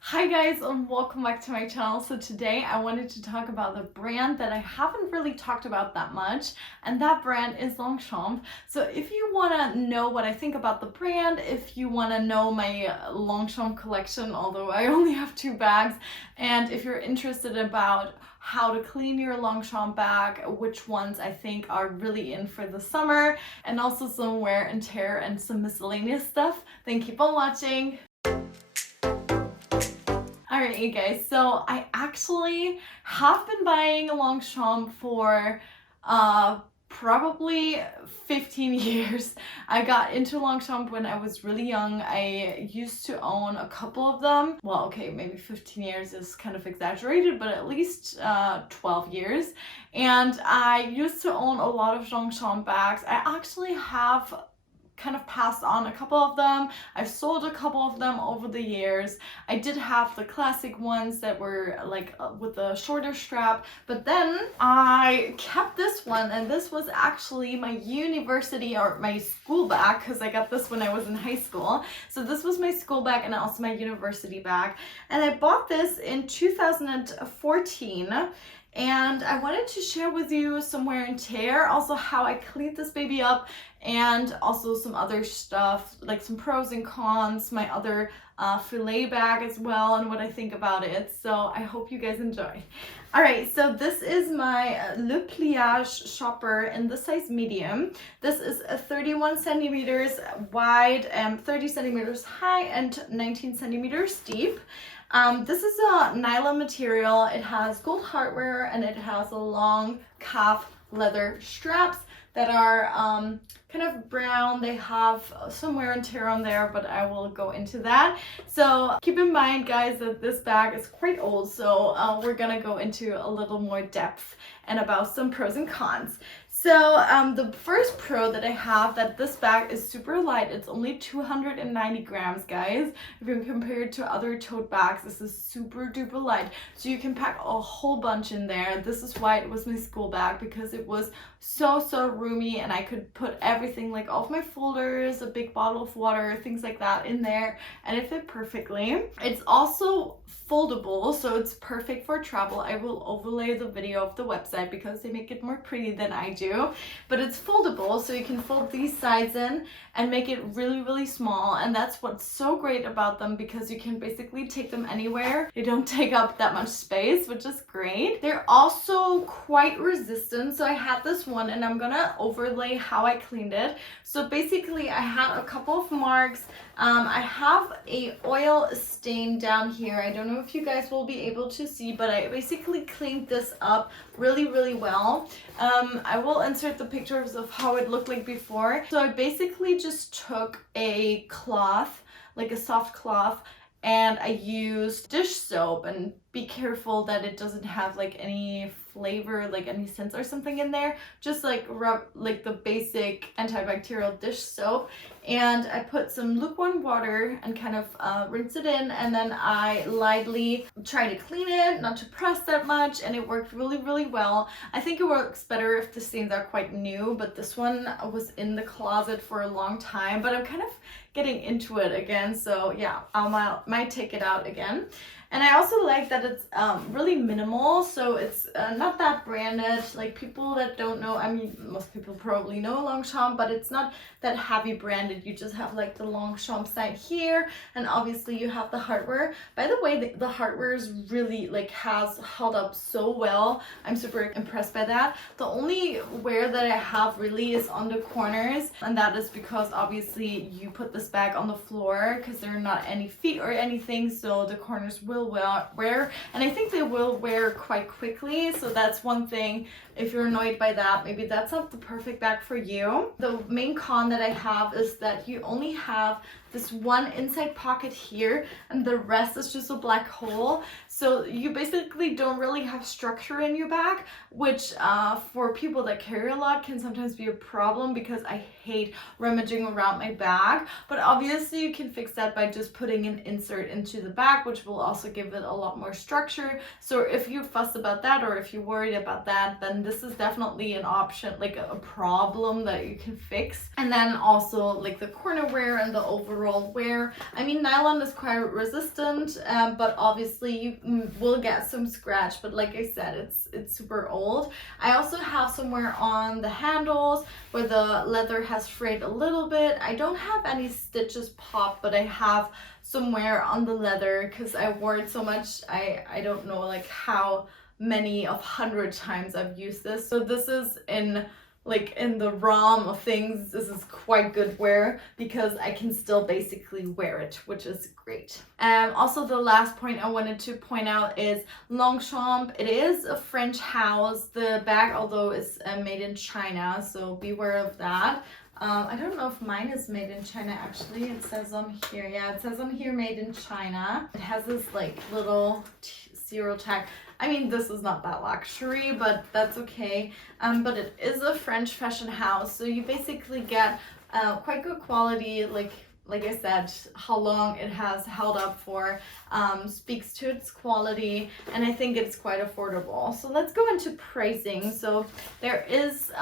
Hi guys and welcome back to my channel. So today I wanted to talk about the brand that I haven't really talked about that much, and that brand is Longchamp. So if you want to know what I think about the brand, if you want to know my Longchamp collection, although I only have 2 bags, and if you're interested about how to clean your Longchamp bag, which ones I think are really in for the summer, and also some wear and tear and some miscellaneous stuff, then keep on watching. Alright, you guys, so I actually have been buying Longchamp for probably 15 years. I got into Longchamp when I was really young. I used to own a couple of them. Well, okay, maybe 15 years is kind of exaggerated, but at least 12 years. And I used to own a lot of Longchamp bags. I actually have kind of passed on a couple of them. I've sold a couple of them over the years. I did have the classic ones that were like with a shorter strap, but then I kept this one, and this was actually my university or my school bag, because I got this when I was in high school. So this was my school bag and also my university bag, and I bought this in 2014. And I wanted to share with you some wear and tear, also how I cleaned this baby up, and also some other stuff, like some pros and cons, my other filet bag as well, and what I think about it. So I hope you guys enjoy. Alright, so this is my Le Pliage shopper in the size medium. This is a 31 centimeters wide and 30 centimeters high and 19 centimeters deep. This is a nylon material. It has gold hardware and it has a long calf leather straps that are kind of brown. They have some wear and tear on there, but I will go into that. So keep in mind, guys, that this bag is quite old, so we're gonna go into a little more depth and about some pros and cons. So the first pro that I have, that this bag is super light. It's only 290 grams, guys. If you compare it to other tote bags, this is super duper light. So you can pack a whole bunch in there. This is why it was my school bag, because it was so roomy, and I could put everything, like all of my folders, a big bottle of water, things like that in there, and it fit perfectly. It's also foldable, so it's perfect for travel. I will overlay the video of the website because they make it more pretty than I do, but it's foldable, so you can fold these sides in and make it really small, and that's what's so great about them, because you can basically take them anywhere. They don't take up that much space, which is great. They're also quite resistant, so I had this one, and I'm gonna overlay how I cleaned it. So basically I had a couple of marks. I have a oil stain down here. I don't know if you guys will be able to see, but I basically cleaned this up really well. I will insert the pictures of how it looked like before. So I basically just took a cloth, like a soft cloth, and I used dish soap, and be careful that it doesn't have like any flavor, like any scents or something in there. Just like rub like the basic antibacterial dish soap, and I put some lukewarm water and kind of rinse it in, and then I lightly try to clean it, not to press that much, and it worked really well. I think it works better if the stains are quite new, but this one was in the closet for a long time, but I'm kind of getting into it again, so yeah, I might take it out again. And I also like that it's really minimal, so it's not that branded. Like, people that don't know, I mean, most people probably know Longchamp, but it's not that heavy branded. You just have like the Longchamp side here, and obviously you have the hardware. By the way, the hardware is really like has held up so well. I'm super impressed by that. The only wear that I have really is on the corners, and that is because obviously you put this bag on the floor, because there are not any feet or anything, so the corners will wear, and I think they will wear quite quickly. So that's one thing. If you're annoyed by that, maybe that's not the perfect bag for you. The main con that I have is that you only have this one inside pocket here, and the rest is just a black hole. So you basically don't really have structure in your bag, which for people that carry a lot can sometimes be a problem, because I hate rummaging around my bag. But obviously you can fix that by just putting an insert into the bag, which will also give it a lot more structure. So if you fuss about that, or if you're worried about that, then this is definitely an option, like a problem that you can fix. And then also like the corner wear and the over overall wear. I mean, nylon is quite resistant, but obviously you will get some scratch, but like I said, it's super old. I also have somewhere on the handles where the leather has frayed a little bit. I don't have any stitches popped, but I have somewhere on the leather because I wore it so much. I don't know like how many of 100 times I've used this. So this is in the realm of things, this is quite good wear because I can still basically wear it, which is great. Also, the last point I wanted to point out is Longchamp. It is a French house. The bag, although is made in China, so beware of that. I don't know if mine is made in China actually. It says on here, yeah, it says on here made in China. It has this like little zero tag. I mean, this is not that luxury, but that's okay. But it is a French fashion house, so you basically get quite good quality, like I said, how long it has held up for speaks to its quality, and I think it's quite affordable. So let's go into pricing. So there is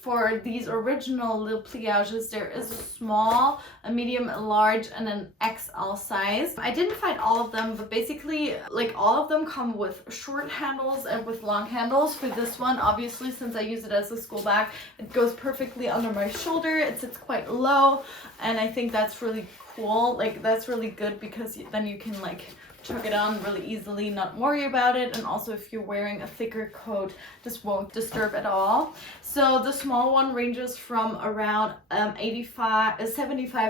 for these original Le Pliages, there is a small, a medium, a large, and an XL size. I didn't find all of them, but basically like all of them come with short handles and with long handles. For this one, obviously, since I use it as a school bag, it goes perfectly under my shoulder. It sits quite low, and I think that's really cool. Like that's really good because then you can like chuck it on really easily, not worry about it. And also if you're wearing a thicker coat, this won't disturb at all. So the small one ranges from around 75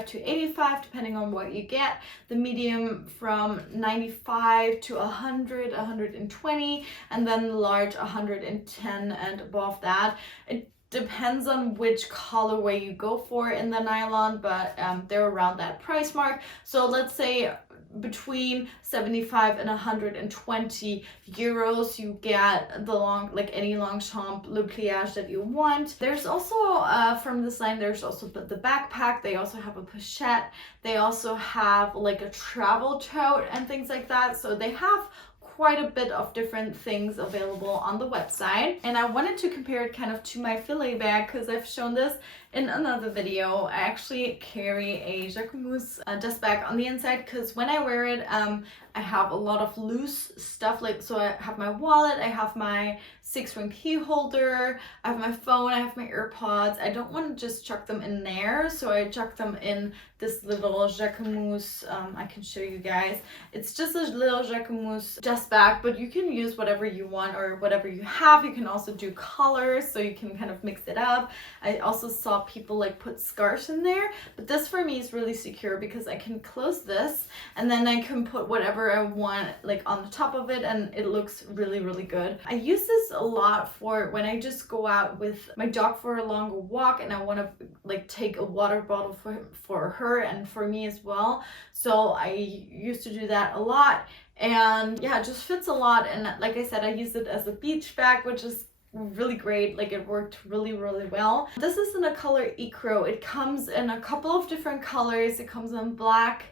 to 85 depending on what you get. The medium from 95 to 100, 120, and then the large 110 and above that. It depends on which colorway you go for in the nylon, but they're around that price mark. So let's say between 75 and 120 euros you get the any Longchamp le Pliage that you want. There's also from this line, there's also the backpack. They also have a pochette. They also have like a travel tote and things like that. So they have quite a bit of different things available on the website, and I wanted to compare it kind of to my filet bag because I've shown this in another video. I actually carry a Jacquemus dust bag on the inside because when I wear it, I have a lot of loose stuff, like so I have my wallet, I have my 6-ring key holder, I have my phone, I have my AirPods. I don't want to just chuck them in there, so I chuck them in this little Jacquemus. I can show you guys. It's just a little Jacquemus dust bag, but you can use whatever you want or whatever you have. You can also do colors, so you can kind of mix it up. I also saw people like put scarves in there, but this for me is really secure because I can close this and then I can put whatever I want like on the top of it, and it looks really, really good. I use this a lot for when I just go out with my dog for a longer walk and I want to like take a water bottle for her and for me as well. So I used to do that a lot, and yeah, it just fits a lot. And like I said, I use it as a beach bag, which is really great. Like it worked really, really well. This is in a color Ecro. It comes in a couple of different colors. It comes in black,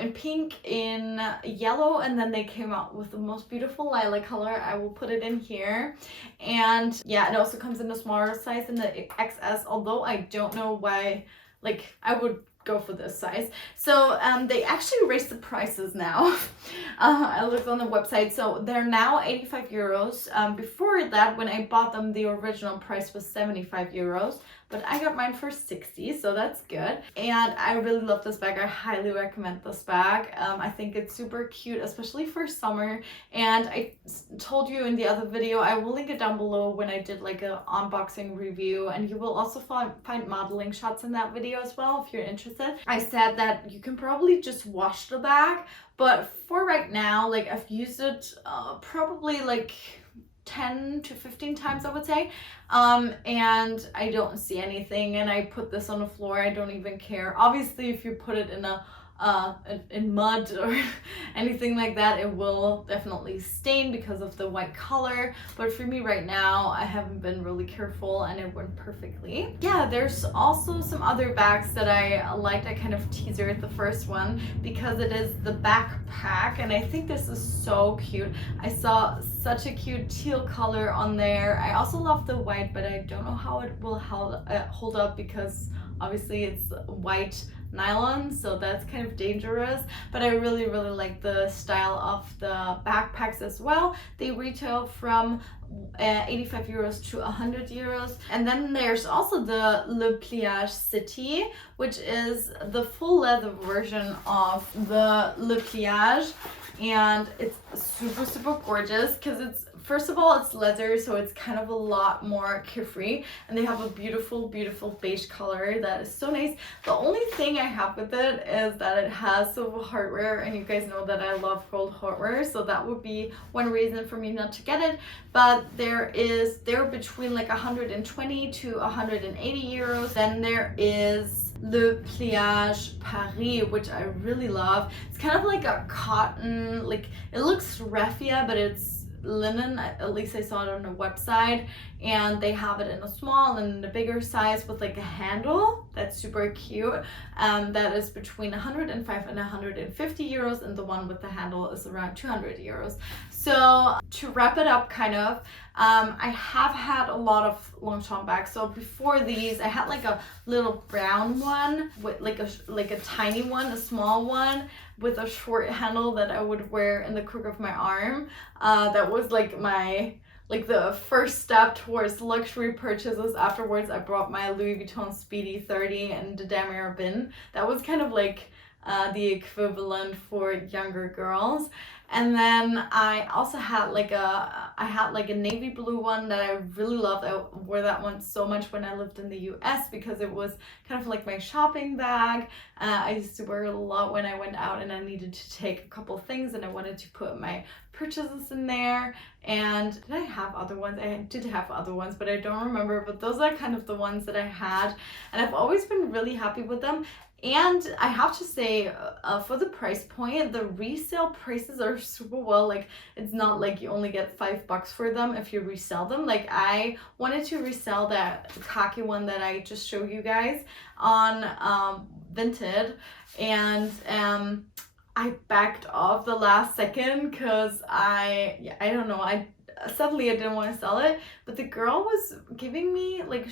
in pink, in yellow, and then they came out with the most beautiful lilac color. I will put it in here. And yeah, it also comes in a smaller size in the XS, although I don't know why, like I would go for this size. So they actually raised the prices now. I looked on the website, so they're now 85 euros. Before that, when I bought them, the original price was 75 euros, but I got mine for 60, so that's good. And I really love this bag. I highly recommend this bag. I think it's super cute, especially for summer. And I told you in the other video, I will link it down below when I did like an unboxing review, and you will also find modeling shots in that video as well if you're interested. I said that you can probably just wash the bag, but for right now, like I've used it probably like 10 to 15 times, I would say, and I don't see anything. And I put this on the floor, I don't even care. Obviously, if you put it in in mud or anything like that, it will definitely stain because of the white color. But for me right now, I haven't been really careful and it went perfectly. Yeah, there's also some other bags that I liked. I kind of teasered the first one because it is the backpack, and I think this is so cute. I saw such a cute teal color on there. I also love the white, but I don't know how it will hold up because obviously it's white nylon, so that's kind of dangerous, but I really like the style of the backpacks as well. They retail from 85 euros to 100 euros. And then there's also the Le Pliage City, which is the full leather version of the Le Pliage, and it's super gorgeous because it's, first of all, it's leather, so it's kind of a lot more carefree, and they have a beautiful beige color that is so nice. The only thing I have with it is that it has silver hardware, and you guys know that I love gold hardware, so that would be one reason for me not to get it. But they're between like 120 to 180 euros. Then there is Le Pliage Paris, which I really love. It's kind of like a cotton, like it looks raffia, but it's linen. At least I saw it on the website, and they have it in a small and a bigger size with like a handle that's super cute. That is between 105 and 150 euros, and the one with the handle is around 200 euros. So to wrap it up, kind of, I have had a lot of Longchamp bags. So before these, I had like a little brown one with like a tiny one, a small one with a short handle that I would wear in the crook of my arm. That was like the first step towards luxury purchases. Afterwards, I brought my Louis Vuitton Speedy 30 and the Damier bin. That was kind of like the equivalent for younger girls. And then I also had like a navy blue one that I really loved. I wore that one so much when I lived in the US because it was kind of like my shopping bag. I used to wear it a lot when I went out and I needed to take a couple things and I wanted to put my purchases in there. And did I have other ones? I did have other ones, but I don't remember. But those are kind of the ones that I had, and I've always been really happy with them. And I have to say, for the price point, the resale prices are super well. Like, it's not like you only get $5 for them if you resell them. Like, I wanted to resell that khaki one that I just showed you guys on Vinted, and I backed off the last second because I don't know, suddenly I didn't want to sell it, but the girl was giving me like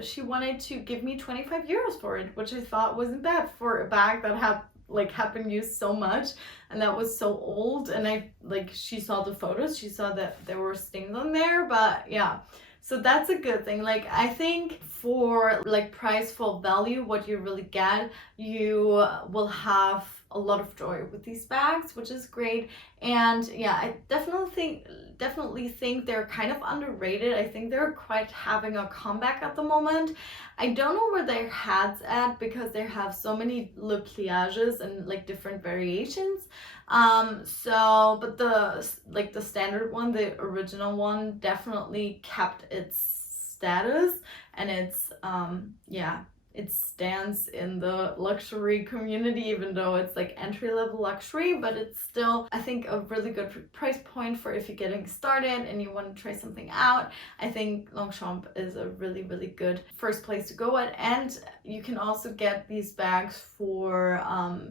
she wanted to give me 25 euros for it, which I thought wasn't bad for a bag that had been used so much and that was so old. And she saw the photos, she saw that there were stains on there, but yeah. So that's a good thing. Like, I think for like price for value, what you really get, you will have a lot of joy with these bags, which is great. And yeah, I definitely think they're kind of underrated. I think they're quite having a comeback at the moment. I don't know where their head's at because they have so many Le Pliages and like different variations. But the standard one, the original one, definitely kept its status, and it's it stands in the luxury community, even though it's like entry-level luxury, but it's still, I think, a really good price point for if you're getting started and you want to try something out. I think Longchamp is a really good first place to go at, and you can also get these bags for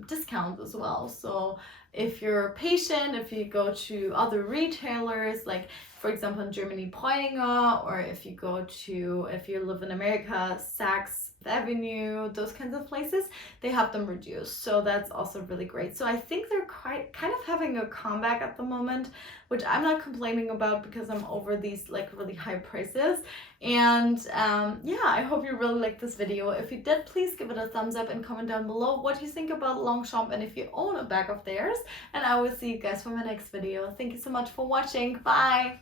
discounts as well. So if you're patient, if you go to other retailers, like for example in Germany, Bräuninger, or if you live in America, Saks Avenue, those kinds of places, they have them reduced. So that's also really great. So I think they're kind of having a comeback at the moment, which I'm not complaining about because I'm over these like really high prices. And yeah, I hope you really liked this video. If you did, please give it a thumbs up and comment down below what you think about Longchamp and if you own a bag of theirs. And I will see you guys for my next video. Thank you so much for watching. Bye!